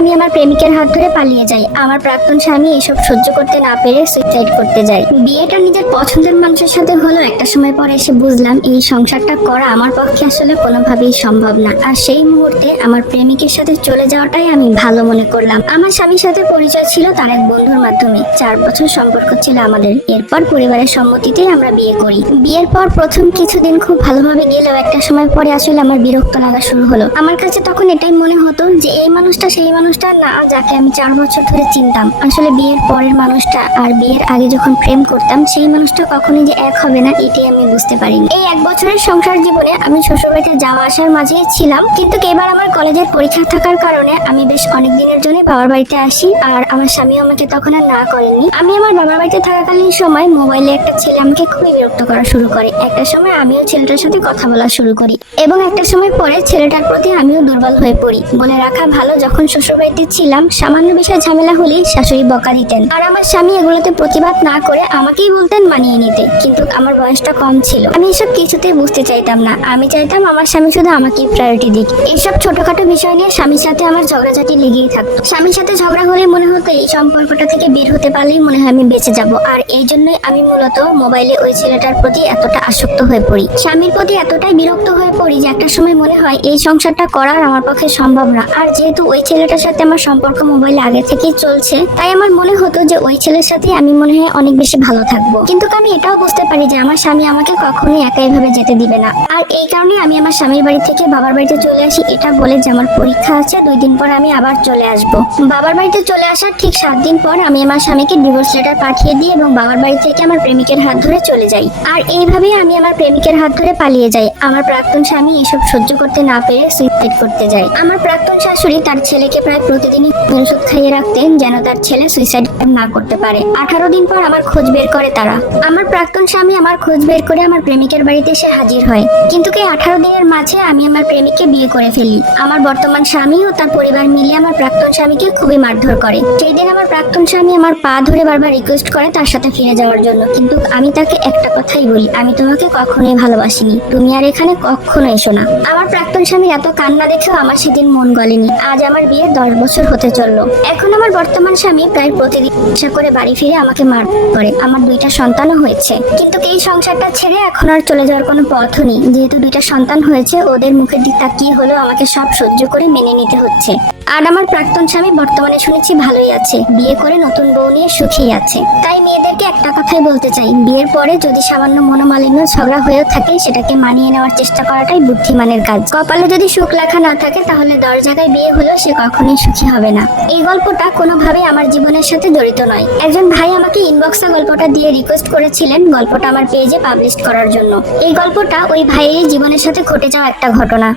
আমি আমার প্রেমিকের হাত ধরে পালিয়ে যাই। আমার প্রাক্তন স্বামী এসব সহ্য করতে না পেরে সুইসাইড করতে যায়। বিয়েটা নিজের পছন্দের মানুষের সাথে হলো, একটা সময় পরে এসে বুঝলাম এই সংসারটা করা আমার পক্ষে আসলে কোনোভাবেই সম্ভব না। আর সেই মুহূর্তে আমার প্রেমিকের সাথে চলে যাওয়াটাই আমি ভালো মনে করলাম। আমার স্বামীর সাথে পরিচয় ছিল তার এক বন্ধুর মাধ্যমে। 4 বছর সম্পর্ক ছিল আমাদের। এরপর পরিবারের সম্মতিতেই আমরা বিয়ে করি। বিয়ের পর প্রথম কিছুদিন খুব ভালোভাবে গেলেও একটা সময় পরে আসলে আমার বিরক্ত লাগা শুরু হলো। আমার কাছে তখন এটাই মনে হতো যে এই মানুষটা সেই মানুষটা না যাকে আমি 4 বছর ধরে চিনতাম। আসলে বিয়ের পরের মানুষটা আর বিয়ের আগে যখন প্রেম করতাম সেই মানুষটা কখনোই যে এক হবে না, এটাই আমি বুঝতে পারিনি। এই 1 বছরের সংসার জীবনে আমি শ্বশুরবাড়িতে যাওয়া আসার মাঝেই ছিলাম, কিন্তু এবার আমার কলেজের পরীক্ষা থাকার কারণে আমি বেশ অনেক দিনের জন্য বাবার বাড়িতে আসি। আর আমার স্বামী আমাকে তখন আর না করেনি। আমি আমার বাবার বাড়িতে থাকাকালীন সময় মোবাইলে একটা ছেলে আমাকে খুবই বিরক্ত করা শুরু করে। একটা সময় আমিও ছেলেটার সাথে কথা বলা শুরু করি এবং একটা সময় পরে ছেলেটার প্রতি আমিও দুর্বল হয়ে পড়ি। বলে রাখা ভালো, যখন শ্বশুরবাড়িতে ছিলাম সামান্য বিষয়ে ঝামেলা হলেই শাশুড়ি বকা দিতেন, আর আমার স্বামী এগুলোতে প্রতিবাদ না করে আমাকেই বলতেন মানিয়ে নিতে। কিন্তু আমার বয়সটা কম ছিল, আমি এসব কিছুতেই বুঝতে চাইতাম না। আমি চাইতাম আমার স্বামী শুধু আমাকেই প্রায়োরিটি দিক। এইসব ছোটখাটো বিষয় নিয়ে স্বামীর সাথে আমার ঝগড়াঝাটি লেগেই থাকতো। স্বামীর সাথে ঝগড়া হলে মনে হতো এই সম্পর্কটা থেকে বের হতে পারলেই মনে হয় আমি বেঁচে যাব। আর এই জন্যই আমি মূলত মোবাইলে ওই ছেলেটার প্রতি এতটা আসক্ত হয়ে পড়ি। স্বামীর প্রতি এতটাই বিরক্ত হয়ে পড়ি যে একটা সময় মনে হয় এই সংসারটা করার আমার পক্ষে সম্ভব না। আর যেহেতু ওই ছেলেটার সাথে আমার সম্পর্ক মোবাইলে আগে থেকেই চলছে, তাই আমার মনে হতো যে ওই ছেলের সাথে আমি মনে হয় অনেক বেশি ভালো থাকবো। কিন্তু আমি এটাও বুঝতে পারি যে আমার স্বামী আমাকে কখনোই একা এভাবে যেতে দিবে না। আর এই কারণে আমি আমার স্বামীর বাড়ি থেকে বাবার বাড়িতে চলে আসি, এটা বলে যে আমার পরীক্ষা আছে, 2 দিন পর আমি আবার চলে আসবো। বাবার বাড়িতে চলে আসার ঠিক 7 দিন পর আমি আমার স্বামীকে ডিভোর্স লেটার পাঠিয়ে দিই এবং বাবার বাড়ি থেকে আমার প্রেমিকের হাত ধরে চলে যাই। আর এইভাবেই আমি আমার প্রেমিকের হাত ধরে পালিয়ে যাই। আমার প্রাক্তন স্বামী এসব সহ্য করতে না পেরে সুইসাইড করতে যায়। আমার প্রাক্তন শাশুড়ি তার ছেলেকে প্রায় প্রতিদিনই ওষুধ খাইয়ে রাখতেন যেন তার ছেলে সুইসাইড না করতে পারে। 18 দিন পর আমার খোঁজ বের করে তারা। আমার প্রাক্তন স্বামী আমার খোঁজ বের করে আমার প্রেমিকের বাড়িতে এসে হাজির হয়। কিন্তু এই 18 দিনের মাঝে আমি আমার প্রেমিককে বিয়ে করে ফেলি। আমার বর্তমান স্বামী ও তার পরিবার মিলে আমার প্রাক্তন স্বামীকে খুবই মারধর করে। সেই দিন আমার প্রাক্তন স্বামী আমার পা ধরে বারবার রিকোয়েস্ট করে তার সাথে ফিরে যাওয়ার জন্য, কিন্তু আমি তাকে একটা কথাই বলি, আমি তোমাকে কখনোই ভালোবাসিনি, তুমি আর এখানে কখনো এসো না। আমার প্রাক্তন স্বামীর এত কান্না দেখেও আমার সেদিন মন গলেনি। আজ আমার বিয়ে 10 বছর হতে চললো। এখন আমার বর্তমান স্বামী প্রায় প্রতিদিন ইচ্ছা করে বাড়ি ফিরে আমাকে মার করে। আমার 2টা সন্তানও হয়েছে, কিন্তু এই সংসারটা ছেড়ে এখন আর চলে যাওয়ার কোনো পথও নেই। যেহেতু 2টা সন্তান হয়েছে, ওদের মুখের দিক তাকিয়ে হলেও আমাকে সব সহ্য করে মেনে নিতে হচ্ছে। আর আমার প্রাক্তন স্বামী বর্তমানে শুনেছি ভালোই আছে, বিয়ে করে নতুন বউ নিয়ে সুখী আছে। তাই মেয়েদেরকে একটা কথাই বলতে চাই, বিয়ের পরে যদি সামান্য মনোমালিন্য ঝগড়া হয়েও থাকে সেটাকে মানিয়ে নেওয়ার চেষ্টা করাটাই বুদ্ধিমানের কাজ। কপালে যদি সুখ লেখা না থাকে তাহলে 10 জায়গায় বিয়ে হলেও সে কখনোই সুখী হবে না। এই গল্পটা কোনোভাবেই আমার জীবনের সাথে জড়িত নয়। একজন ভাই আমাকে ইনবক্সে গল্পটা দিয়ে রিকোয়েস্ট করেছিলেন গল্পটা আমার পেজে পাবলিশ করার জন্য। এই গল্পটা ওই ভাইয়েরই জীবনের সাথে ঘটে যাওয়া একটা ঘটনা।